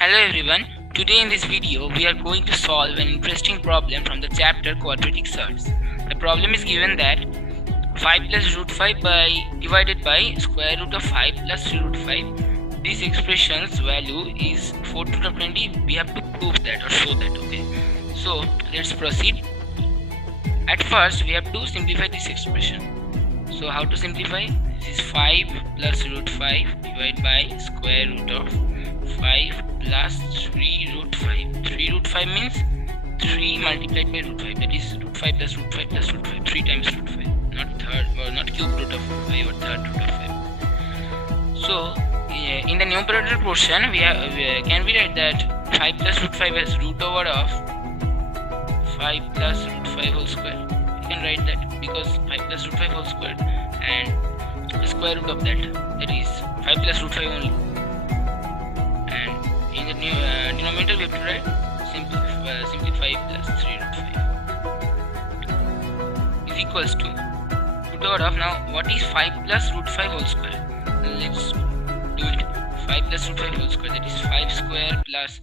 Hello everyone, today in this video we are going to solve an interesting problem from the chapter Quadratic Surds. The problem is given that 5 plus root 5 divided by square root of 5 plus 3 root 5. This expression's value is 4 to the 20. We have to prove that or show that. Okay, so let's proceed. At first we have to simplify this expression. So how to simplify? This is 5 plus root 5 divided by square root of 5 plus 3 root 5. 3 root 5 means 3 multiplied by root 5. That is root 5 plus root 5 plus root 5. 3 times root 5. Not cube root of 5 or third root of 5. So in the numerator portion can we write that 5 plus root 5 as root over of 5 plus root 5 whole square. We can write that because 5 plus root 5 whole square and the square root of that is 5 plus root 5 only. And in the denominator we have to write simply 5 plus 3 root 5 is equals to root over of, now what is 5 plus root 5 whole square? Let's do it. 5 plus root 5 whole square, that is 5 square plus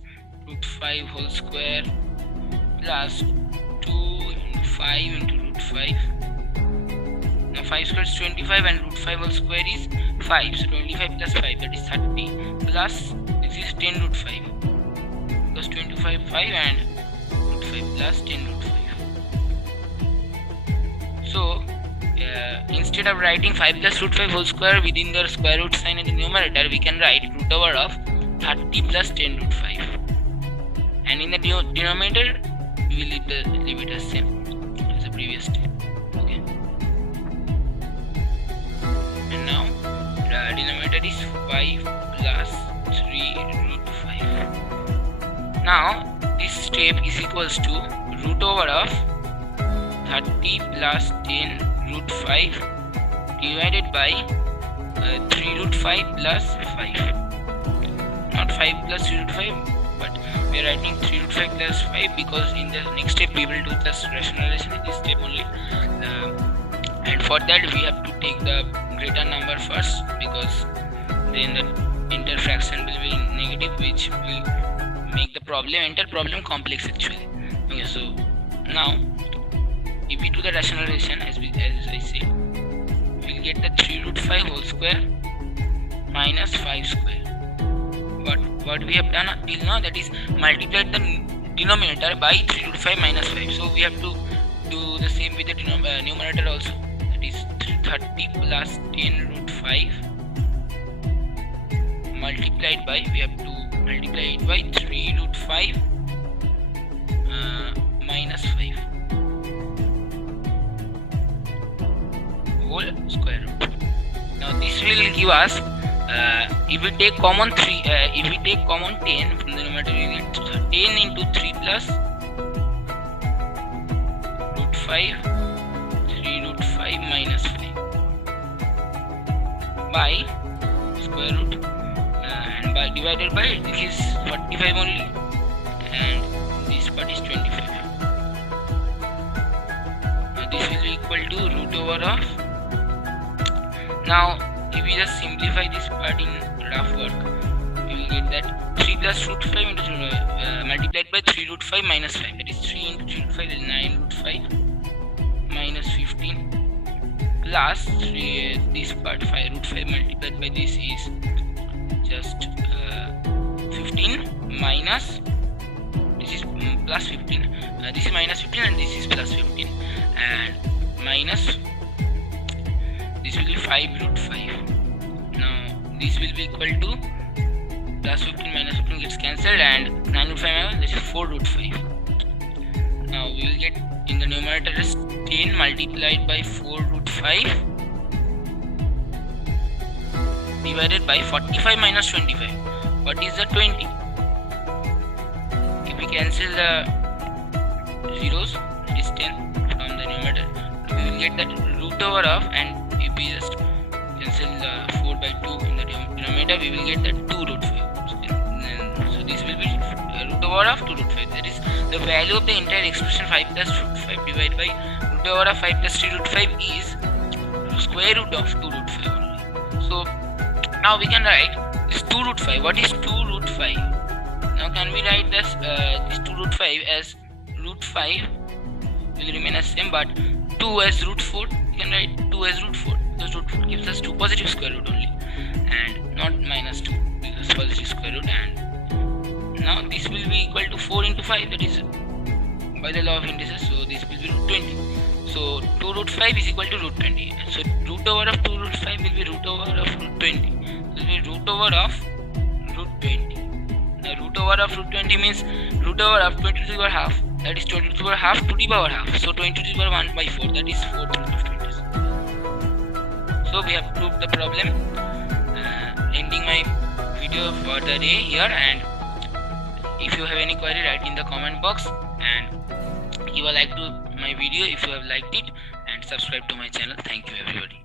root 5 whole square plus 2 into 5 into root 5. Now 5 square is 25 and root 5 whole square is 5. So 25 plus 5, that is 30, plus this is 10 root 5. Because 25 5 and root 5 plus 10 root 5. So instead of writing 5 plus root 5 whole square within the square root sign in the numerator, we can write root over of 30 plus 10 root 5. And in the denominator, we will leave it as same as the previous step. Okay. And now the denominator is 5 plus 3 root 5. Now this step is equals to root over of 30 plus 10 root 5 divided by 3 root 5 plus 5. Not 5 plus 3 root 5, but we are writing 3 root 5 plus 5 because in the next step we will do this rationalization in this step only. And for that we have to take the greater number first, because then the interfraction will be negative, which will make the problem complex actually. Okay, so now if we do the rationalization as I said, we will get the 3 root 5 whole square minus 5 square. What we have done till now, that is multiplied the denominator by 3 root 5 minus 5. So we have to do the same with the numerator also. That is 30 plus 10 root 5 multiplied by, we have to multiply it by 3 root 5 minus 5 whole square root. Now this will give us, if we take common 10 from the numerator, we get 10 into 3 plus root 5, 3 root 5 minus 5 by square root, and by divided by, this is 45 only and this part is 25. Now this will be equal to root over of, now if we just simplify this part in rough work, we will get that 3 plus root 5 into multiplied by 3 root 5 minus 5, that is 3 into 3 root 5, that is 9 root 5 minus 15 plus 3, this part 5 root 5 multiplied by this is just 15 minus, this is plus 15, this is minus 15 and this is plus 15, and minus, this will be 5 root 5. Now this will be equal to plus 15 minus 15 gets cancelled, and 9 root 5 this is 4 root 5. Now we will get in the numerator is 10 multiplied by 4 root 5 divided by 45 minus 25. What is the 20? If we cancel the zeros, it is 10 from the numerator. We will get that root over of, and if we just cancel the 4 by 2 in the denominator, we will get that 2 root 5. So this will be root over of 2 root 5. That is the value of the entire expression 5 plus root 5 divided by root over of 5 plus 3 root 5 is square root of 2 root 5 only. So now we can write this 2 root 5. What is 2 root 5? Now can we write this 2 root 5 as root 5 will remain as same, but 2 as root 4. You can write 2 as root 4 because root 4 gives us 2 positive square root only and not minus 2 because positive square root. And now this will be equal to 4 into 5, that is by the law of indices, so this will be root 20. So 2 root 5 is equal to root 20. So root over of 2 root 5 will be root over of root 20. This will be root over of root 20. Now root over of root 20 means root over of 20 to the power half, that is 20 to the power half to the power half. So 20 to the power 1 by 4, that is 4th root of 20. So we have proved the problem. Ending my video for the day here, and if you have any query, write in the comment box, and give a like to my video if you have liked it, and subscribe to my channel. Thank you everybody.